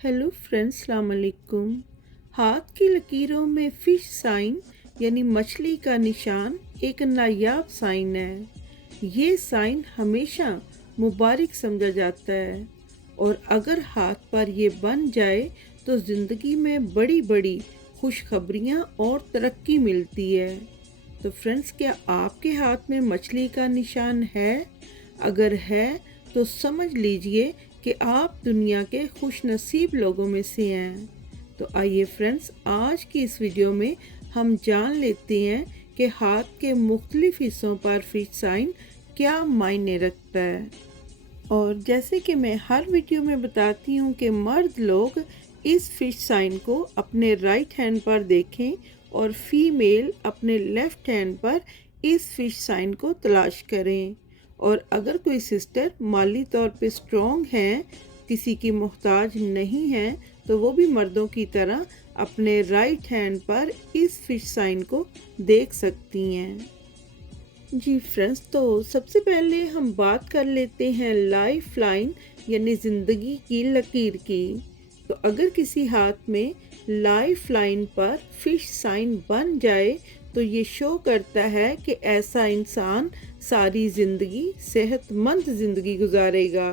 Hello friends, अस्सलाम वालेकुम। हाथ की लकीरों में फिश साइन यानी मछली का निशान एक नायाब साइन है। ये साइन हमेशा मुबारक समझा जाता है और अगर हाथ पर ये बन जाए तो ज़िंदगी में बड़ी बड़ी खुशखबरियाँ और तरक्की मिलती है। तो फ्रेंड्स, क्या आपके हाथ में मछली का निशान है? अगर है तो समझ लीजिए कि आप दुनिया के खुश नसीब लोगों में से हैं। तो आइए फ्रेंड्स, आज की इस वीडियो में हम जान लेते हैं कि हाथ के मुख्तलिफ हिस्सों पर फिश साइन क्या मायने रखता है। और जैसे कि मैं हर वीडियो में बताती हूँ कि मर्द लोग इस फिश साइन को अपने राइट हैंड पर देखें और फीमेल अपने लेफ्ट हैंड पर इस फिश साइन को तलाश करें। और अगर कोई सिस्टर माली तौर पे स्ट्रॉन्ग है, किसी की मोहताज नहीं है, तो वो भी मर्दों की तरह अपने राइट हैंड पर इस फिश साइन को देख सकती हैं। जी फ्रेंड्स, तो सबसे पहले हम बात कर लेते हैं लाइफ लाइन यानी ज़िंदगी की लकीर की। तो अगर किसी हाथ में लाइफ लाइन पर फिश साइन बन जाए तो ये शो करता है कि ऐसा इंसान सारी ज़िंदगी सेहतमंद ज़िंदगी गुजारेगा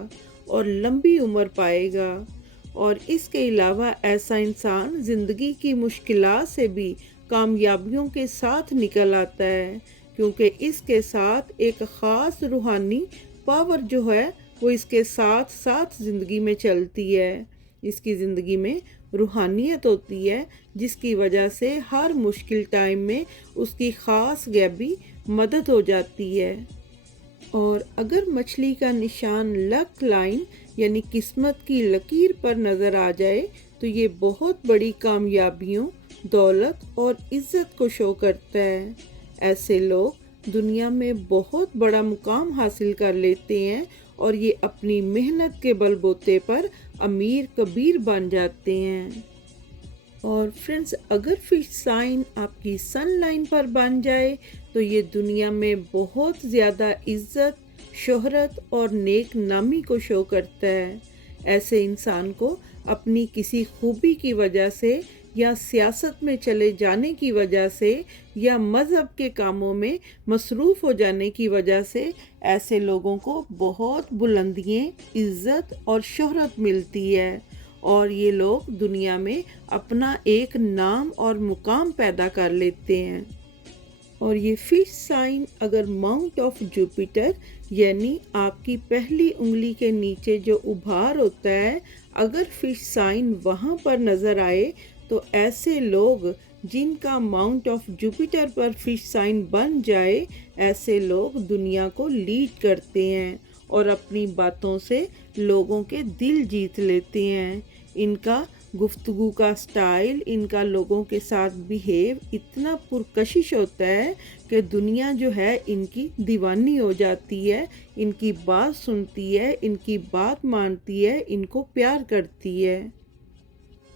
और लंबी उम्र पाएगा। और इसके अलावा ऐसा इंसान ज़िंदगी की मुश्किलात से भी कामयाबियों के साथ निकल आता है, क्योंकि इसके साथ एक ख़ास रूहानी पावर जो है वो इसके साथ साथ ज़िंदगी में चलती है। इसकी ज़िंदगी में रूहानियत होती है, जिसकी वजह से हर मुश्किल टाइम में उसकी ख़ास गैबी मदद हो जाती है। और अगर मछली का निशान लक लाइन यानी किस्मत की लकीर पर नज़र आ जाए तो ये बहुत बड़ी कामयाबियों, दौलत और इज़्ज़त को शो करता है। ऐसे लोग दुनिया में बहुत बड़ा मुकाम हासिल कर लेते हैं और ये अपनी मेहनत के बलबूते पर अमीर कबीर बन जाते हैं। और फ्रेंड्स, अगर फिश साइन आपकी सन लाइन पर बन जाए तो ये दुनिया में बहुत ज़्यादा इज़्ज़त, शोहरत और नेक नामी को शो करता है। ऐसे इंसान को अपनी किसी खूबी की वजह से या सियासत में चले जाने की वजह से या मज़हब के कामों में मसरूफ़ हो जाने की वजह से ऐसे लोगों को बहुत बुलंदियाँ, इज़्ज़त और शोहरत मिलती है और ये लोग दुनिया में अपना एक नाम और मुकाम पैदा कर लेते हैं। और ये फिश साइन अगर माउंट ऑफ जुपिटर यानी आपकी पहली उंगली के नीचे जो उभार होता है, अगर फिश साइन वहाँ पर नज़र आए तो ऐसे लोग जिनका माउंट ऑफ जुपिटर पर फिश साइन बन जाए, ऐसे लोग दुनिया को लीड करते हैं और अपनी बातों से लोगों के दिल जीत लेते हैं। इनका गुफ्तगू का स्टाइल, इनका लोगों के साथ बिहेव इतना पुरकशिश होता है कि दुनिया जो है इनकी दीवानी हो जाती है, इनकी बात सुनती है, इनकी बात मानती है, इनको प्यार करती है।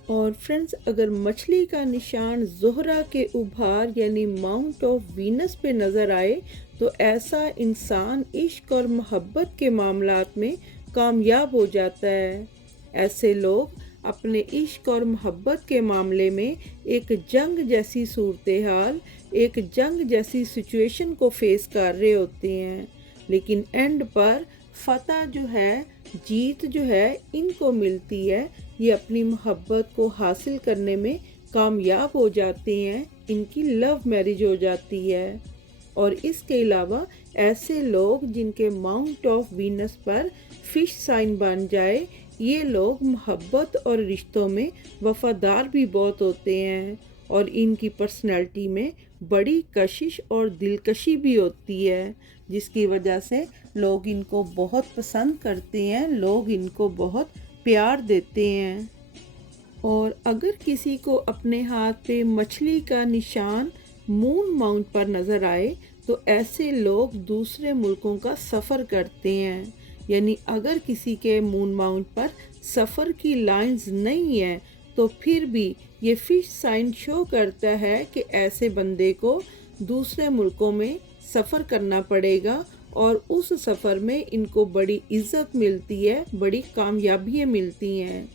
और फ्रेंड्स, अगर मछली का निशान ज़ोहरा के उभार यानी माउंट ऑफ वीनस पे नज़र आए तो ऐसा इंसान इश्क और मोहब्बत के मामलात में कामयाब हो जाता है। ऐसे लोग अपने इश्क और मोहब्बत के मामले में एक जंग जैसी सूरत हाल, एक जंग जैसी सिचुएशन को फेस कर रहे होते हैं, लेकिन एंड पर फतह जो है, जीत जो है इनको मिलती है। ये अपनी मोहब्बत को हासिल करने में कामयाब हो जाते हैं, इनकी लव मैरिज हो जाती है। और इसके अलावा ऐसे लोग जिनके माउंट ऑफ वीनस पर फिश साइन बन जाए, ये लोग मोहब्बत और रिश्तों में वफादार भी बहुत होते हैं और इनकी पर्सनैलिटी में बड़ी कशिश और दिलकशी भी होती है, जिसकी वजह से लोग इनको बहुत पसंद करते हैं, लोग इनको बहुत प्यार देते हैं। और अगर किसी को अपने हाथ पे मछली का निशान मून माउंट पर नज़र आए तो ऐसे लोग दूसरे मुल्कों का सफ़र करते हैं। यानी अगर किसी के मून माउंट पर सफ़र की लाइंस नहीं है तो फिर भी ये फिश साइन शो करता है कि ऐसे बंदे को दूसरे मुल्कों में सफ़र करना पड़ेगा और उस सफ़र में इनको बड़ी इज़्ज़त मिलती है, बड़ी कामयाबियाँ मिलती हैं।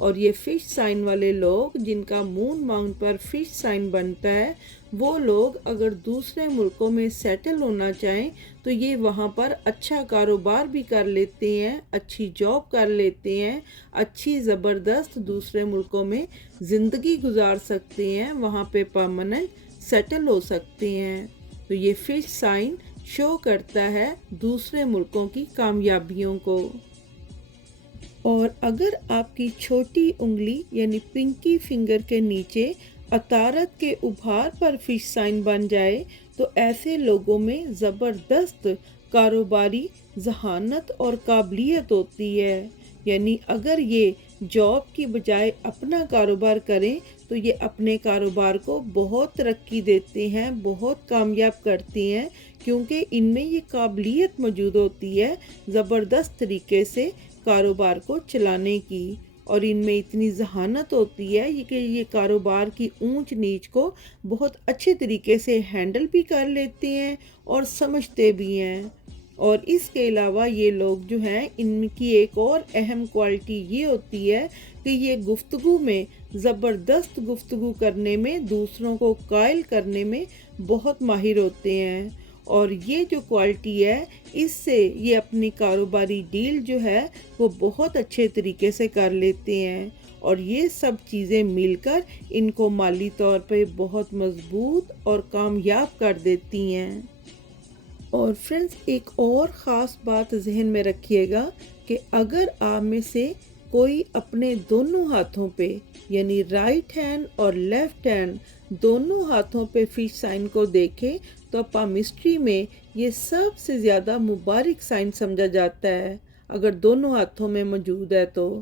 اور یہ فش سائن والے لوگ جن کا مون ماؤنٹ پر فش سائن بنتا ہے، وہ لوگ اگر دوسرے ملکوں میں سیٹل ہونا چاہیں تو یہ وہاں پر اچھا کاروبار بھی کر لیتے ہیں، اچھی جاب کر لیتے ہیں، اچھی زبردست دوسرے ملکوں میں زندگی گزار سکتے ہیں، وہاں پہ پرماننٹ سیٹل ہو سکتے ہیں۔ تو یہ فش سائن شو کرتا ہے دوسرے ملکوں کی کامیابیوں کو۔ اور اگر آپ کی چھوٹی انگلی یعنی پنکی فنگر کے نیچے عطارد کے ابھار پر فش سائن بن جائے تو ایسے لوگوں میں زبردست کاروباری ذہانت اور قابلیت ہوتی ہے، یعنی اگر یہ جاب کی بجائے اپنا کاروبار کریں تو یہ اپنے کاروبار کو بہت ترقی دیتے ہیں، بہت کامیاب کرتے ہیں، کیونکہ ان میں یہ قابلیت موجود ہوتی ہے زبردست طریقے سے کاروبار کو چلانے کی، اور ان میں اتنی ذہانت ہوتی ہے کہ یہ کاروبار کی اونچ نیچ کو بہت اچھے طریقے سے ہینڈل بھی کر لیتے ہیں اور سمجھتے بھی ہیں۔ اور اس کے علاوہ یہ لوگ جو ہیں، ان کی ایک اور اہم کوالٹی یہ ہوتی ہے کہ یہ گفتگو میں زبردست گفتگو کرنے میں، دوسروں کو قائل کرنے میں بہت ماہر ہوتے ہیں، اور یہ جو کوالٹی ہے اس سے یہ اپنی کاروباری ڈیل جو ہے وہ بہت اچھے طریقے سے کر لیتے ہیں، اور یہ سب چیزیں مل کر ان کو مالی طور پہ بہت مضبوط اور کامیاب کر دیتی ہیں۔ اور فرینڈز، ایک اور خاص بات ذہن میں رکھیے گا کہ اگر آپ میں سے کوئی اپنے دونوں ہاتھوں پہ یعنی رائٹ ہینڈ اور لیفٹ ہینڈ دونوں ہاتھوں پہ فش سائن کو دیکھے تو پامسٹری میں یہ سب سے زیادہ مبارک سائن سمجھا جاتا ہے۔ اگر دونوں ہاتھوں میں موجود ہے تو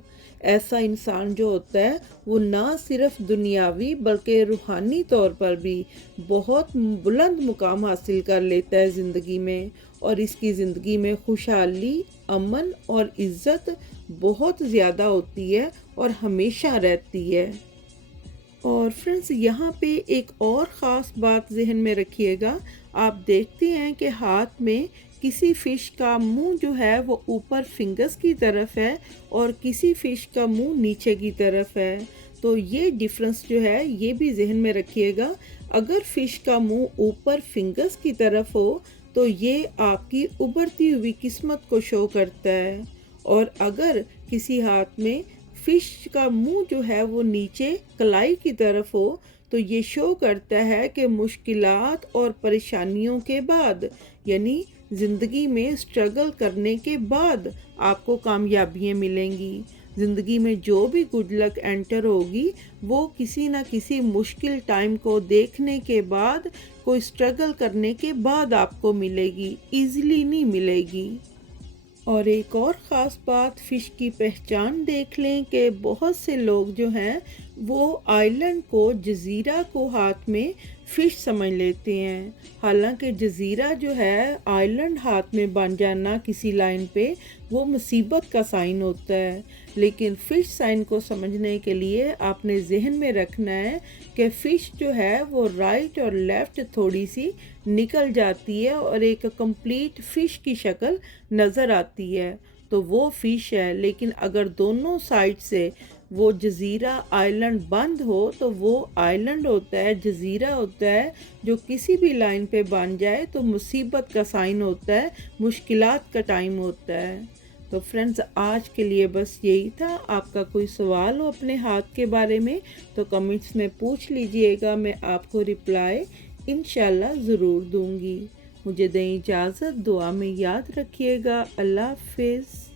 ایسا انسان جو ہوتا ہے وہ نہ صرف دنیاوی بلکہ روحانی طور پر بھی بہت بلند مقام حاصل کر لیتا ہے زندگی میں، اور اس کی زندگی میں خوشحالی، امن اور عزت بہت زیادہ ہوتی ہے اور ہمیشہ رہتی ہے۔ اور فرینڈز، یہاں پہ ایک اور خاص بات ذہن میں رکھیے گا، آپ دیکھتے ہیں کہ ہاتھ میں کسی فش کا منہ جو ہے وہ اوپر فنگرز کی طرف ہے اور کسی فش کا منہ نیچے کی طرف ہے، تو یہ ڈیفرنس جو ہے یہ بھی ذہن میں رکھیے گا۔ اگر فش کا منہ اوپر فنگرز کی طرف ہو تو یہ آپ کی ابھرتی ہوئی قسمت کو شو کرتا ہے، اور اگر کسی ہاتھ میں فش کا منہ جو ہے وہ نیچے کلائی کی طرف ہو تو یہ شو کرتا ہے کہ مشکلات اور پریشانیوں کے بعد، یعنی زندگی میں سٹرگل کرنے کے بعد آپ کو کامیابیاں ملیں گی۔ زندگی میں جو بھی گڈ لک انٹر ہوگی وہ کسی نہ کسی مشکل ٹائم کو دیکھنے کے بعد، کوئی سٹرگل کرنے کے بعد آپ کو ملے گی، ایزیلی نہیں ملے گی۔ اور ایک اور خاص بات، فش کی پہچان دیکھ لیں کہ بہت سے لوگ جو ہیں وہ آئی لینڈ کو، جزیرہ کو ہاتھ میں فش سمجھ لیتے ہیں، حالانکہ جزیرہ جو ہے، آئی لینڈ ہاتھ میں بن جانا کسی لائن پہ وہ مصیبت کا سائن ہوتا ہے، لیکن فش سائن کو سمجھنے کے لیے آپ نے ذہن میں رکھنا ہے کہ فش جو ہے وہ رائٹ اور لیفٹ تھوڑی سی نکل جاتی ہے اور ایک کمپلیٹ فش کی شکل نظر آتی ہے تو وہ فش ہے، لیکن اگر دونوں سائڈ سے وہ جزیرہ آئی لینڈ بند ہو تو وہ آئی لینڈ ہوتا ہے، جزیرہ ہوتا ہے، جو کسی بھی لائن پہ بن جائے تو مصیبت کا سائن ہوتا ہے، مشکلات کا ٹائم ہوتا ہے۔ تو فرینڈز، آج کے لیے بس یہی تھا۔ آپ کا کوئی سوال ہو اپنے ہاتھ کے بارے میں تو کمنٹس میں پوچھ لیجئے گا، میں آپ کو رپلائی انشاءاللہ ضرور دوں گی۔ مجھے دیں اجازت، دعا میں یاد رکھیے گا۔ اللہ حافظ۔